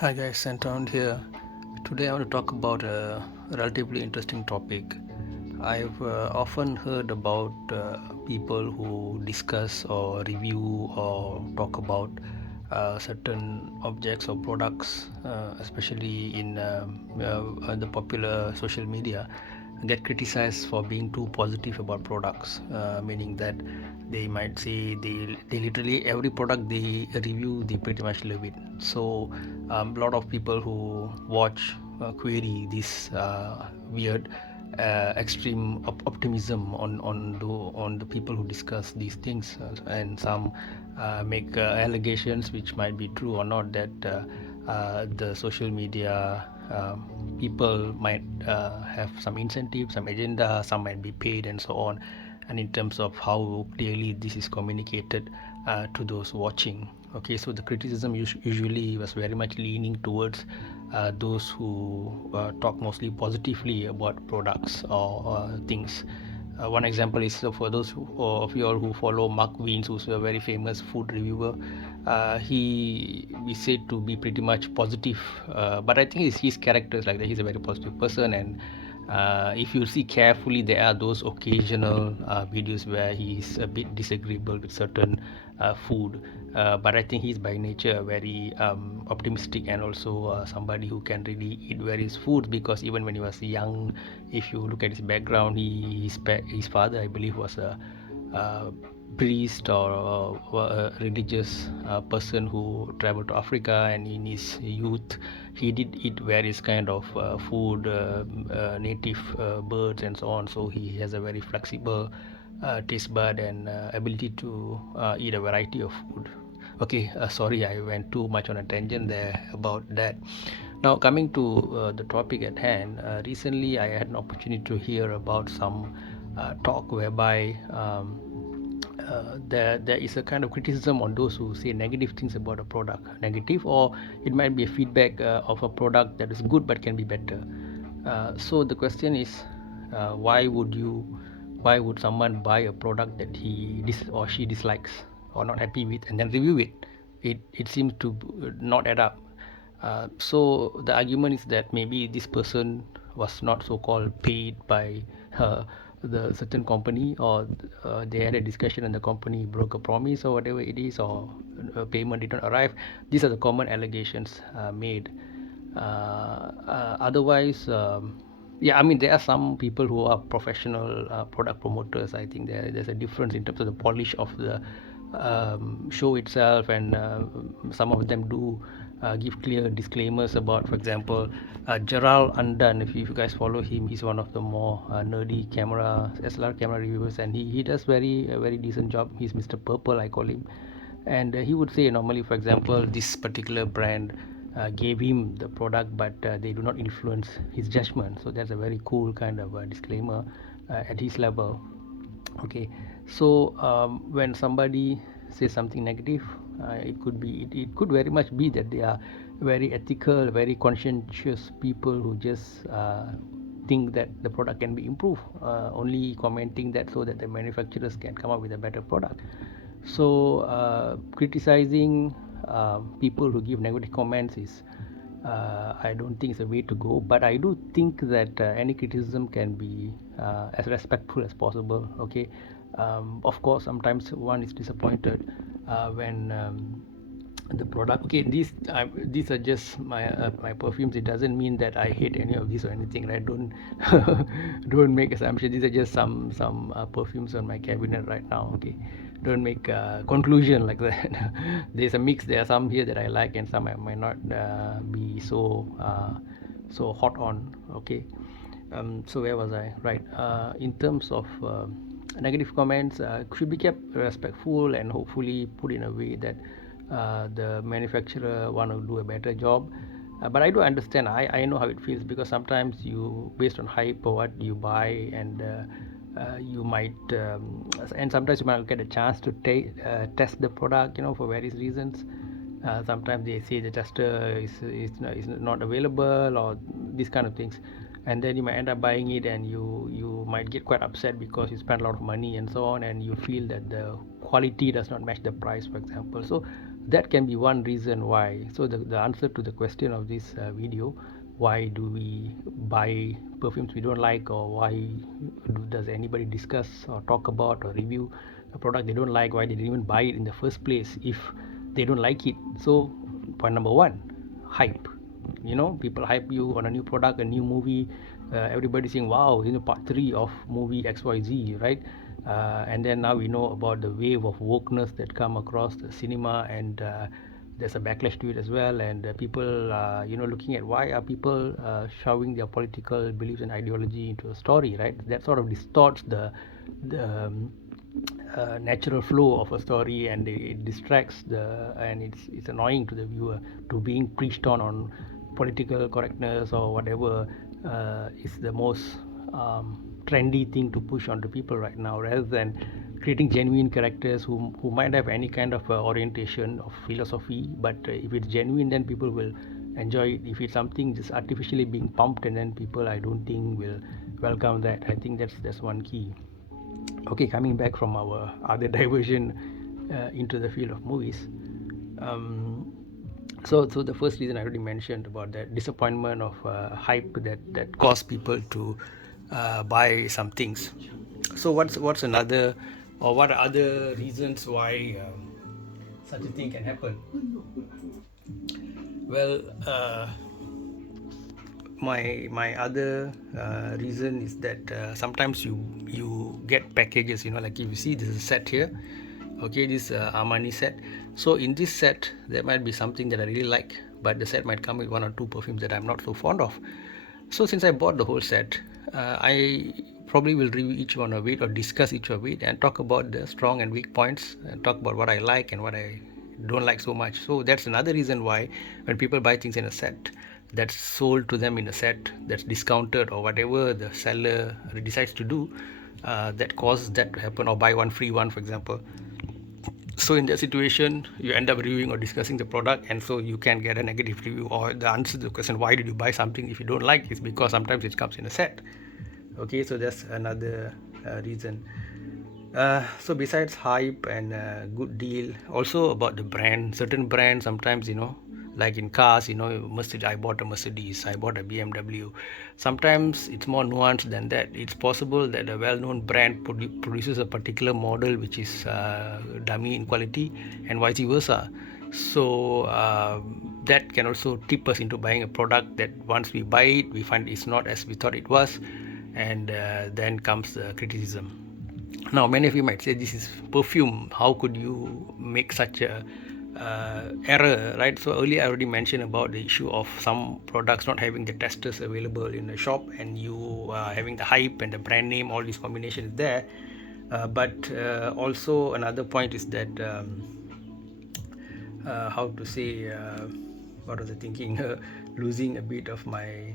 Hi guys, Santown here. Today I want to talk about a relatively interesting topic. I've often heard about people who discuss or review or talk about certain objects or products, especially in the popular social media, get criticized for being too positive about products, meaning that they might say they literally every product they review they pretty much love it. So a lot of people who watch query this weird extreme optimism on the people who discuss these things, and some make allegations which might be true or not, that the social media people might have some incentive, some agenda, some might be paid and so on, and in terms of how clearly this is communicated to those watching. Okay, so the criticism usually was very much leaning towards those who talk mostly positively about products or things. One example is, for those of you all who follow Mark Wiens, who's a very famous food reviewer. He is said to be pretty much positive, but I think his character is like that. He's a very positive person, and if you see carefully, there are those occasional videos where he is a bit disagreeable with certain food. But I think he's by nature very optimistic, and also somebody who can really eat various foods, because even when he was young, if you look at his background, his father, I believe, was a priest or a religious person who traveled to Africa, and in his youth he did eat various kind of food, native birds and so on. So he has a very flexible taste bud and ability to eat a variety of food. Okay, sorry, I went too much on a tangent there about that. Now, coming to the topic at hand, recently I had an opportunity to hear about some talk whereby there is a kind of criticism on those who say negative things about a product, negative, or it might be a feedback of a product that is good but can be better. So the question is, why would someone buy a product that he or she dislikes or not happy with, and then review it? It seems to not add up. So the argument is that maybe this person was not so called paid by the certain company, or they had a discussion and the company broke a promise or whatever it is, or payment didn't arrive. These are the common allegations made. Otherwise, yeah, I mean, there are some people who are professional product promoters. I think there's a difference in terms of the polish of the show itself, and some of them do give clear disclaimers about, for example, Gerald Undone. If you guys follow him, he's one of the more nerdy camera SLR camera reviewers, and he does a very decent job. He's Mr. Purple, I call him. And he would say, normally, for example, this particular brand gave him the product, but they do not influence his judgment. So that's a very cool kind of disclaimer at his level. Okay, so when somebody says something negative, it could very much be that they are very ethical, very conscientious people who just think that the product can be improved, only commenting that so that the manufacturers can come up with a better product. So criticizing people who give negative comments is, I don't think it's a way to go. But I do think that any criticism can be as respectful as possible. Okay, of course, sometimes one is disappointed when the product. Okay, these are just my perfumes. It doesn't mean that I hate any of these or anything, right? Don't don't make assumptions. These are just some perfumes on my cabinet right now. Okay, don't make a conclusion like that. There's a mix. There are some here that I like, and some I might not be so hot on. Okay, so where was I? Right. In terms of negative comments, should be kept respectful and hopefully put in a way that the manufacturer want to do a better job. But I do understand. I know how it feels, because sometimes you, based on hype or what you buy, and you might and sometimes you might get a chance to test the product, for various reasons. Sometimes they say the tester is not available, or these kind of things, and then you might end up buying it, and you might get quite upset because you spend a lot of money and so on, and you feel that the quality does not match the price, for example. So that can be one reason why. So the answer to the question of this video, why do we buy perfumes we don't like, or why does anybody discuss or talk about or review a product they don't like, why they didn't even buy it in the first place if they don't like it. So point number one, hype. People hype you on a new product, a new movie. Everybody saying, wow, part 3 of movie XYZ, right? And then now we know about the wave of wokeness that come across the cinema, and there's a backlash to it as well. And people looking at why are people shoving their political beliefs and ideology into a story, right? That sort of distorts the natural flow of a story, and it distracts and it's annoying to the viewer to being preached on political correctness or whatever is the most trendy thing to push onto people right now, rather than creating genuine characters who might have any kind of orientation of philosophy, but if it's genuine, then people will enjoy it. If it's something just artificially being pumped, and then people, I don't think, will welcome that. I think that's one key. Okay, coming back from our other diversion into the field of movies. So the first reason I already mentioned about that disappointment of hype that caused people to buy some things. So what's another, or what are other reasons why such a thing can happen? Well, my other reason is that sometimes you get packages, like if you see this is a set here, okay, this Armani set. So in this set there might be something that I really like, but the set might come with one or two perfumes that I'm not so fond of. So since I bought the whole set, I probably will review each one of it or discuss each of it and talk about the strong and weak points, and talk about what I like and what I don't like so much. So that's another reason why when people buy things in a set that's sold to them in a set that's discounted, or whatever the seller decides to do, that causes that to happen, or buy one free one, for example. So in that situation, you end up reviewing or discussing the product, and so you can get a negative review, or the answer to the question why did you buy something if you don't like is because sometimes it comes in a set. Okay, so that's another reason. So besides hype and good deal, also about the brand. Certain brands sometimes, like in cars, Mercedes. I bought a Mercedes, I bought a BMW. Sometimes it's more nuanced than that. It's possible that a well-known brand produces a particular model which is dummy in quality, and vice versa. So that can also tip us into buying a product that once we buy it, we find it's not as we thought it was, and then comes the criticism. Now, many of you might say, this is perfume. How could you make such a error, right? So earlier I already mentioned about the issue of some products not having the testers available in the shop, and you having the hype and the brand name, all these combinations there. But also another point is that how to say, what was I thinking? Losing a bit of my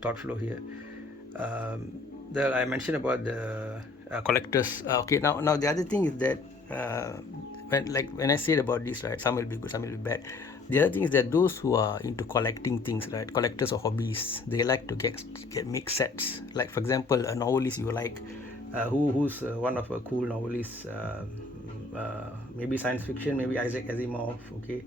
thought flow here. I mentioned about the collectors. Okay, now the other thing is that when I said about this, right, some will be good, some will be bad. The other thing is that those who are into collecting things, right, collectors or hobbies, they like to get make sets. Like for example, a novelist you like, who's one of a cool novelist, maybe science fiction, maybe Isaac Asimov, okay,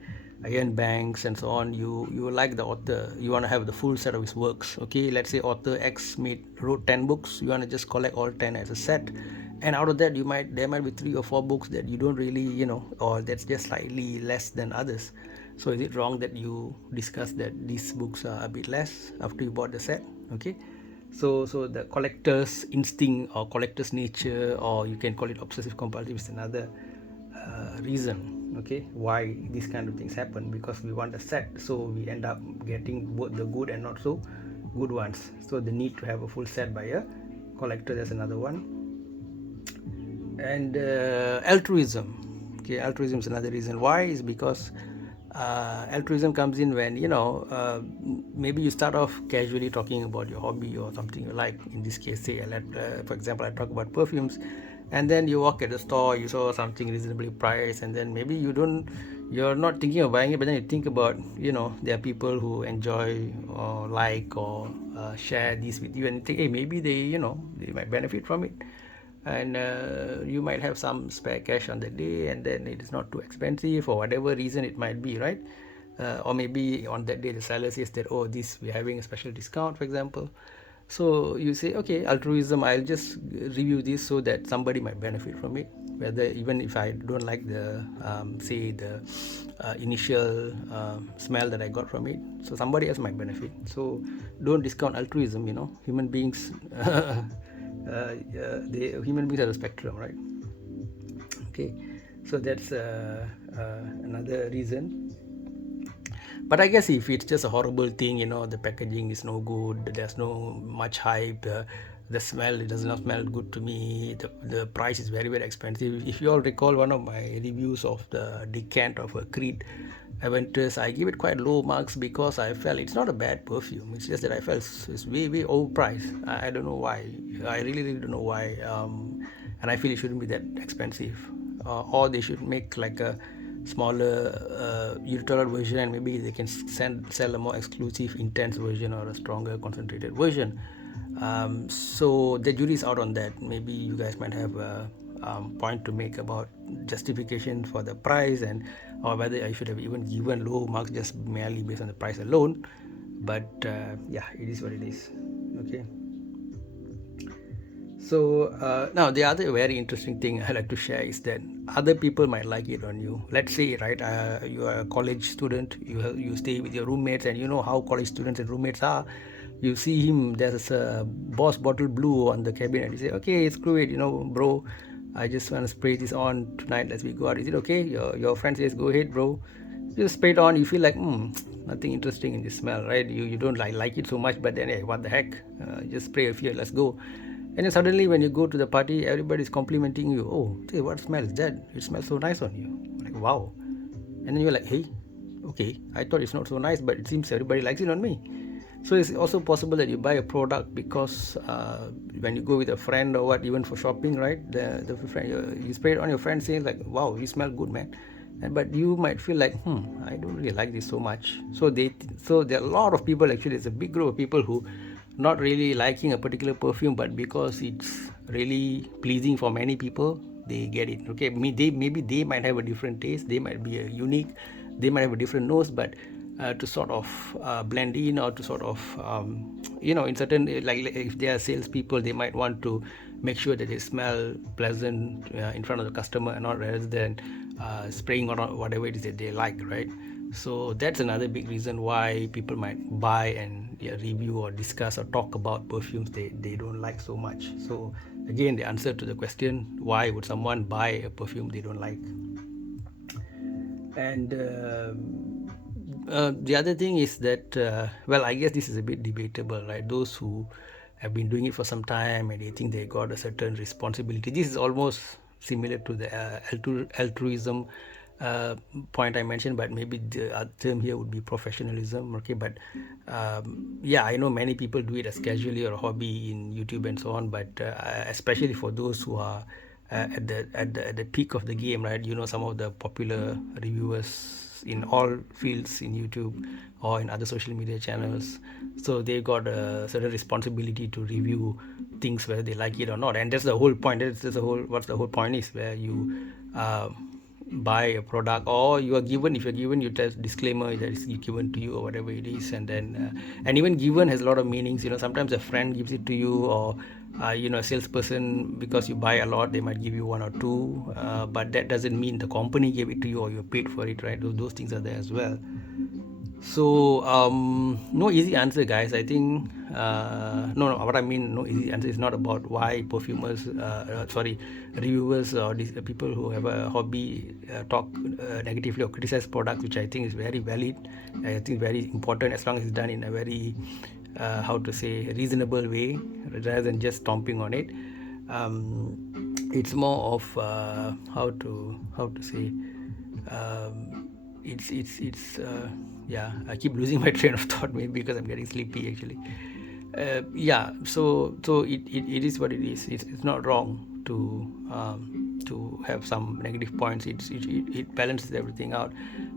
Ian Banks, and so on. You like the author, you want to have the full set of his works. Okay, let's say author X wrote 10 books, you want to just collect all 10 as a set, and out of that there might be 3 or 4 books that you don't really, or that's just slightly less than others. So is it wrong that you discuss that these books are a bit less after you bought the set? Okay, so the collector's instinct or collector's nature, or you can call it obsessive compulsive, is another reason, okay, why these kind of things happen, because we want a set, so we end up getting both the good and not so good ones. So the need to have a full set by a collector, that's another one. And altruism. Okay, altruism is another reason why, is because altruism comes in when maybe you start off casually talking about your hobby or something you like. In this case, say for example, I talk about perfumes, and then you walk at the store, you saw something reasonably priced, and then maybe you're not thinking of buying it, but then you think about, there are people who enjoy or like or share these with you, and you think, hey, maybe they might benefit from it. and you might have some spare cash on the day, and then it is not too expensive for whatever reason it might be, right? Or maybe on that day the seller says that, oh, this we're having a special discount, for example. So you say, okay, altruism, I'll just review this so that somebody might benefit from it, whether even if I don't like the say the initial smell that I got from it, so somebody else might benefit. So don't discount altruism, human beings. The human beings are a spectrum, right? Okay, so that's another reason. But I guess if it's just a horrible thing, the packaging is no good, there's no much hype, the smell, it does not smell good to me, the price is very, very expensive. If you all recall one of my reviews of the decant of a Creed Aventus, I give it quite low marks because I felt it's not a bad perfume. It's just that I felt it's way, way overpriced. I don't know why. I really, really don't know why. And I feel it shouldn't be that expensive. Or they should make like a smaller utilitarian version, and maybe they can sell a more exclusive intense version or a stronger concentrated version. So the jury is out on that. Maybe you guys might have a point to make about justification for the price, and or whether I should have even given low marks just merely based on the price alone. But yeah, it is what it is. Okay. So now the other very interesting thing I like to share is that other people might like it on you. Let's say, right, you are a college student, you stay with your roommates, and you know how college students and roommates are. You see him, there's a Boss Bottle Blue on the cabinet, and you say, okay, screw it, bro, I just want to spray this on tonight as we go out. Is it okay? Your friend says, go ahead, bro. You just spray it on, you feel like, nothing interesting in this smell, right? You don't like it so much, but then, hey, what the heck? Just spray a few, let's go. And then suddenly when you go to the party, everybody's complimenting you. Oh, hey, what smell is that? It smells so nice on you. Like, wow. And then you're like, hey, okay, I thought it's not so nice, but it seems everybody likes it on me. So it's also possible that you buy a product because when you go with a friend or what, even for shopping, right? The friend, you spray it on your friend, saying like, wow, you smell good, man. But you might feel like, I don't really like this so much. So there are a lot of people, actually there's a big group of people who not really liking a particular perfume, but because it's really pleasing for many people, they get it. Okay, maybe they might have a different taste, they might be a unique, they might have a different nose, but to sort of blend in, or to sort of in certain, like if they are salespeople, they might want to make sure that they smell pleasant in front of the customer, and not rather than spraying on whatever it is that they like, right? So that's another big reason why people might buy and review or discuss or talk about perfumes they don't like so much. So again, the answer to the question, why would someone buy a perfume they don't like? And the other thing is that, well, I guess this is a bit debatable, right? Those who have been doing it for some time and they think they got a certain responsibility. This is almost similar to the altruism point I mentioned, but maybe the other term here would be professionalism. Okay, but yeah, I know many people do it as casually or a hobby in YouTube and so on, but especially for those who are at the peak of the game, right? Some of the popular reviewers in all fields in YouTube or in other social media channels, so they got a certain responsibility to review things whether they like it or not. And that's the whole point. That's the whole, what's the whole point is, where you buy a product, or you are given, if you're given, you tell disclaimer that is given to you or whatever it is. And then and even given has a lot of meanings. Sometimes a friend gives it to you, or a salesperson, because you buy a lot, they might give you one or two, but that doesn't mean the company gave it to you or you paid for it, right? Those things are there as well. So no easy answer, guys. I think no, what I mean, no easy answer is not about why perfumers, sorry, reviewers or these people who have a hobby talk negatively or criticize products, which I think is very valid. I think very important, as long as it's done in a very how to say, reasonable way, rather than just stomping on it. It's more of how to say, it's yeah, I keep losing my train of thought, maybe because I'm getting sleepy actually. Yeah, so it is what it is. It's not wrong to to have some negative points. It balances everything out.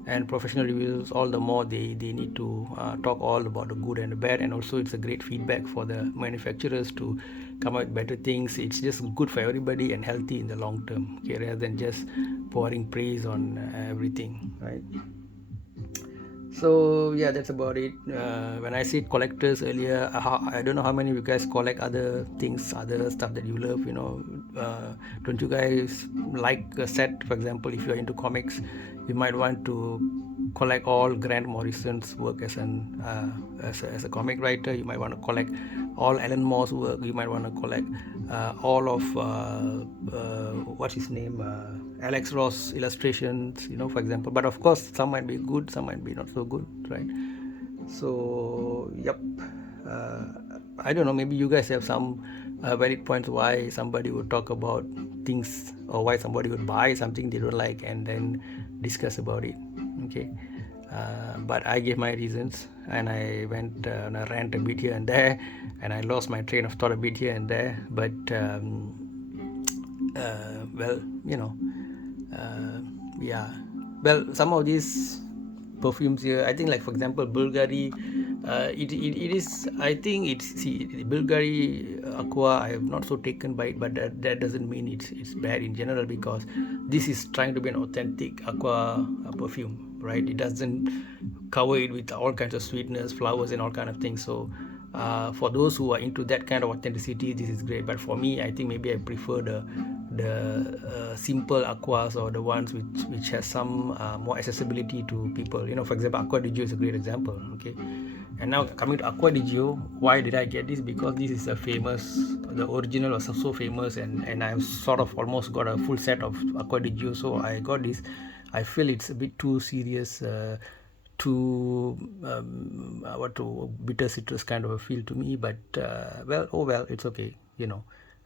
And professional reviews, all the more they need to talk all about the good and the bad. And also it's a great feedback for the manufacturers to come out with better things. It's just good for everybody and healthy in the long term, okay, rather than just pouring praise on everything, right? So yeah, that's about it. When I said collectors earlier, I don't know how many of you guys collect other things, other stuff that you love. Don't you guys like a set? For example, if you're into comics, you might want to collect all Grant Morrison's work as a comic writer. You might want to collect all Alan Moore's work. You might want to collect all of what's his name, Alex Ross illustrations. For example. But of course, some might be good, some might be not so good, right? So yep. uh, I don't know, maybe you guys have some valid points why somebody would talk about things, or why somebody would buy something they don't like and then discuss about it, okay? But I gave my reasons, and I went on a rant a bit here and there, and I lost my train of thought a bit here and there. But well, yeah. Well, some of these perfumes here, I think, like for example, Bulgari, it is, I think it's, see, Bulgari Aqua, I am not so taken by it, but that doesn't mean it's bad in general, because this is trying to be an authentic Aqua perfume, right? It doesn't cover it with all kinds of sweetness, flowers, and all kind of things. So for those who are into that kind of authenticity, this is great. But for me, I think maybe I prefer the simple aquas, or the ones which has some more accessibility to people. For example, Aqua di Gio is a great example. Okay, and now coming to Aqua di Gio, why did I get this? Because this is a famous, the original was so famous, and I've sort of almost got a full set of Aqua di Gio, so I got this. I feel it's a bit too serious, too what to bitter citrus kind of a feel to me. But well, oh well, it's okay.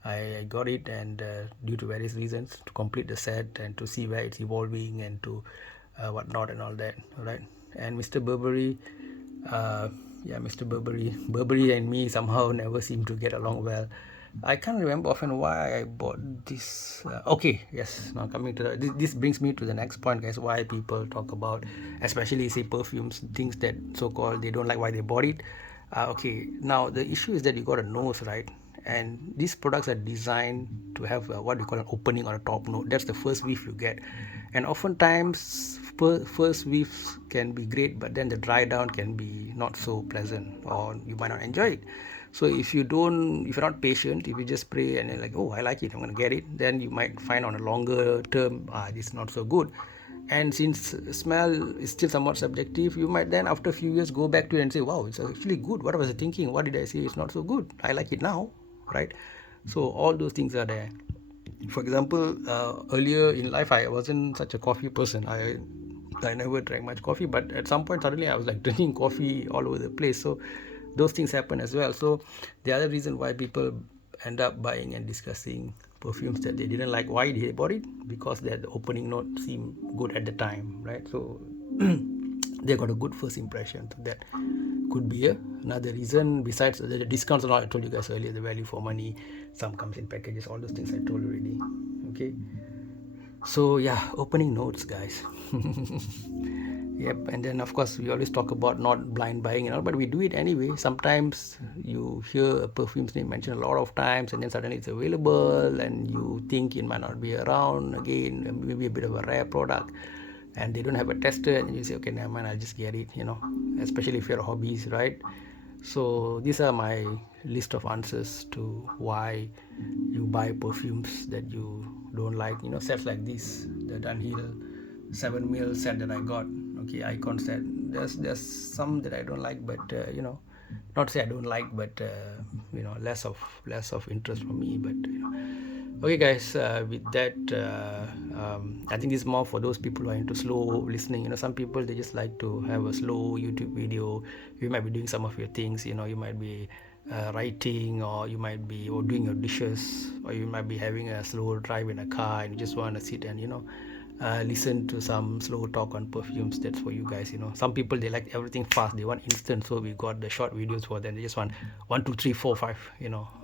I got it, and due to various reasons, to complete the set and to see where it's evolving and to whatnot and all that, right? And Mr. Burberry, yeah, Mr. Burberry and me somehow never seem to get along well. I can't remember often why I bought this. Okay, yes. Now coming to this brings me to the next point, guys. Why people talk about, especially say perfumes, things that so-called they don't like, why they bought it. Okay, now the issue is that you got a nose, right? And these products are designed to have what we call an opening or a top note. That's the first whiff you get, and oftentimes first whiffs can be great, but then the dry down can be not so pleasant, or you might not enjoy it. So if you're not patient, if you just spray and you're like, oh, I like it, I'm gonna get it, then you might find on a longer term, this is not so good. And since smell is still somewhat subjective, you might then after a few years go back to it and say, wow, it's actually good. What was I thinking? What did I say? It's not so good. I like it now, right? So all those things are there. For example, earlier in life, I wasn't such a coffee person. I never drank much coffee, but at some point suddenly I was like drinking coffee all over the place. So those things happen as well. So the other reason why people end up buying and discussing perfumes that they didn't like, why they bought it, because the opening note seemed good at the time, right? So they got a good first impression. So that could be another reason, besides the discounts and all I told you guys earlier, the value for money, some comes in packages, all those things I told you already. Okay, so yeah, opening notes, guys. Yep. And then of course we always talk about not blind buying and all, but we do it anyway. Sometimes you hear a perfume's name mentioned a lot of times, and then suddenly it's available and you think it might not be around again, maybe a bit of a rare product, and they don't have a tester, and you say, okay, never mind, I'll just get it, especially if you're a hobbyist, right? So these are my list of answers to why you buy perfumes that you don't like. Sets like this, the Dunhill 7 ml set that I got, okay, icon set. There's some that I don't like, but not say I don't like, but less of interest for me. But okay, guys, with that, I think it's more for those people who are into slow listening. Some people, they just like to have a slow YouTube video. You might be doing some of your things, you might be writing, or you might be doing your dishes, or you might be having a slow drive in a car and you just want to sit and listen to some slow talk on perfumes. That's for you guys. Some people, they like everything fast, they want instant, so we got the short videos for them. They just want 1 2 3 4 5,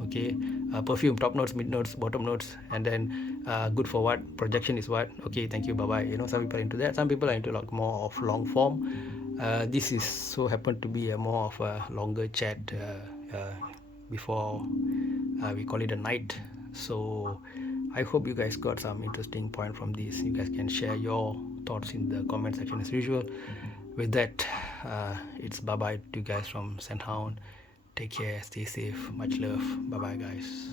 okay. Perfume, top notes, mid notes, bottom notes, and then good for what, projection is what, okay, thank you, bye bye. Some people are into that, some people are into like more of long form. This is so happened to be a more of a longer chat before we call it a night. So I hope you guys got some interesting point from this. You guys can share your thoughts in the comment section as usual. With that, it's bye bye to you guys from Sandhound. Take care, stay safe, much love. Bye bye, guys.